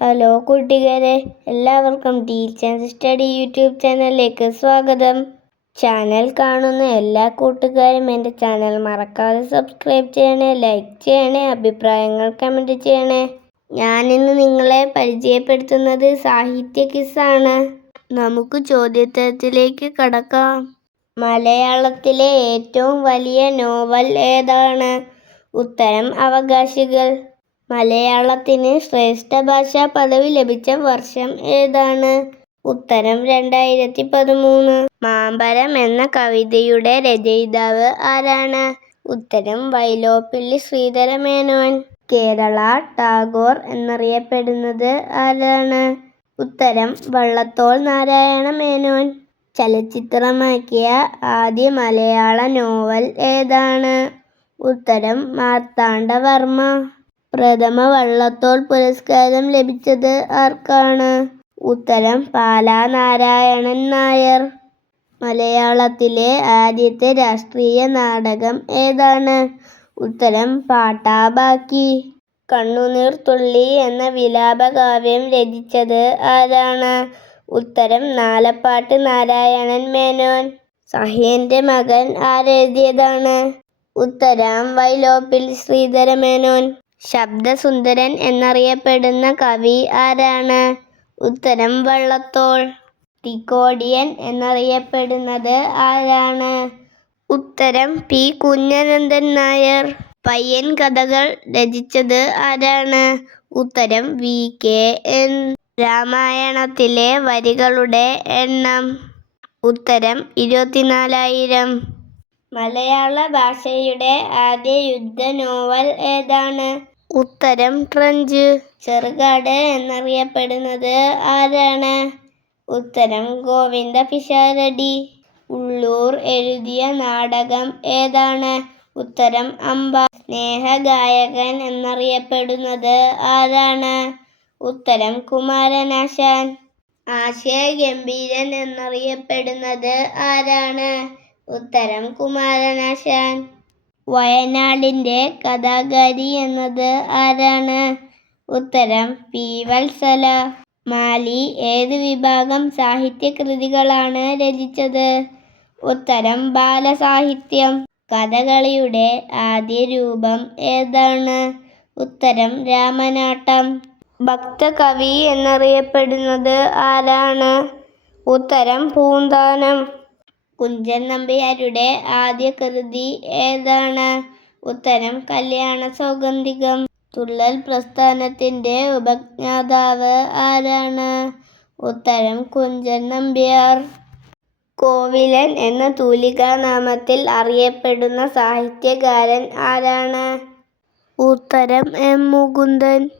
Hello കൂട്ടുകാരെ, എല്ലാവർക്കും teachers study YouTube ചാനലിലേക്ക് സ്വാഗതം. ചാനൽ കാണുന്ന എല്ലാ കൂട്ടുകാരും എൻ്റെ ചാനൽ മറക്കാതെ സബ്സ്ക്രൈബ് ചെയ്യണേ, ലൈക്ക് ചെയ്യണേ, അഭിപ്രായങ്ങൾ കമൻറ്റ് ചെയ്യണേ. ഞാനിന്ന് നിങ്ങളെ പരിചയപ്പെടുത്തുന്നത് സാഹിത്യ ക്വിസാണ്. നമുക്ക് ചോദ്യോത്തരത്തിലേക്ക് കടക്കാം. മലയാളത്തിലെ ഏറ്റവും വലിയ നോവൽ ഏതാണ്? ഉത്തരം അവകാശികൾ. മലയാളത്തിന് ശ്രേഷ്ഠ ഭാഷാ പദവി ലഭിച്ച വർഷം ഏതാണ്? ഉത്തരം 2013. മാമ്പഴം എന്ന കവിതയുടെ രചയിതാവ് ആരാണ്? ഉത്തരം വൈലോപ്പിള്ളി ശ്രീധരമേനോൻ. കേരള ടാഗോർ എന്നറിയപ്പെടുന്നത് ആരാണ്? ഉത്തരം വള്ളത്തോൾ നാരായണ മേനോൻ. ചലച്ചിത്രമാക്കിയ ആദ്യ മലയാള നോവൽ ഏതാണ്? ഉത്തരം മാർത്താണ്ഡവർമ്മ. പ്രഥമ വള്ളത്തോൾ പുരസ്കാരം ലഭിച്ചത് ആർക്കാണ്? ഉത്തരം പാലാ നാരായണൻ നായർ. മലയാളത്തിലെ ആദ്യത്തെ രാഷ്ട്രീയ നാടകം ഏതാണ്? ഉത്തരം പാട്ടാബാക്കി. കണ്ണുനീർത്തുള്ളി എന്ന വിലാപകാവ്യം രചിച്ചത് ആരാണ്? ഉത്തരം നാലപ്പാട്ട് നാരായണൻ മേനോൻ. സഹ്യന്റെ മകൻ ആരെഴുതിയതാണ്? ഉത്തരം വൈലോപ്പിള്ളി ശ്രീധരമേനോൻ. ശബ്ദസുന്ദരൻ എന്നറിയപ്പെടുന്ന കവി ആരാണ്? ഉത്തരം വള്ളത്തോൾ. തിക്കോടിയൻ എന്നറിയപ്പെടുന്നത് ആരാണ്? ഉത്തരം പി കുഞ്ഞനന്ദൻ നായർ. പയ്യൻ കഥകൾ രചിച്ചത് ആരാണ്? ഉത്തരം വി കെ എൻ. രാമായണത്തിലെ വരികളുടെ എണ്ണം? ഉത്തരം 24,000. മലയാള ഭാഷയുടെ ആദ്യ യുദ്ധ നോവൽ ഏതാണ്? ഉത്തരം ട്രഞ്ച്. ചെറുകാട് എന്നറിയപ്പെടുന്നത് ആരാണ്? ഉത്തരം ഗോവിന്ദ പിഷാരടി. ഉള്ളൂർ എഴുതിയ നാടകം ഏതാണ്? ഉത്തരം അമ്പ. സ്നേഹഗായകൻ എന്നറിയപ്പെടുന്നത് ആരാണ്? ഉത്തരം കുമാരനാശാൻ. ആശയഗംഭീരൻ എന്നറിയപ്പെടുന്നത് ആരാണ്? ഉത്തരം കുമാരനാശാൻ. വയനാടിന്റെ കഥാകാരി എന്നത് ആരാണ്? ഉത്തരം പി വത്സല. മാലി ഏത് വിഭാഗം സാഹിത്യകൃതികളാണ് രചിച്ചത്? ഉത്തരം ബാലസാഹിത്യം. കഥകളിയുടെ ആദ്യ രൂപം ഏതാണ്? ഉത്തരം രാമനാട്ടം. ഭക്തകവി എന്നറിയപ്പെടുന്നത് ആരാണ്? ഉത്തരം പൂന്താനം. കുഞ്ചൻ നമ്പ്യാരുടെ ആദ്യ കൃതി ഏതാണ്? ഉത്തരം കല്യാണസൗഗന്ധികം. തുള്ളൽ പ്രസ്ഥാനത്തിന്റെ ഉപജ്ഞാതാവ് ആരാണ്? ഉത്തരം കുഞ്ചൻ നമ്പ്യാർ. കോവിലൻ എന്ന തൂലികാനാമത്തിൽ അറിയപ്പെടുന്ന സാഹിത്യകാരൻ ആരാണ്? ഉത്തരം എം മുകുന്ദൻ.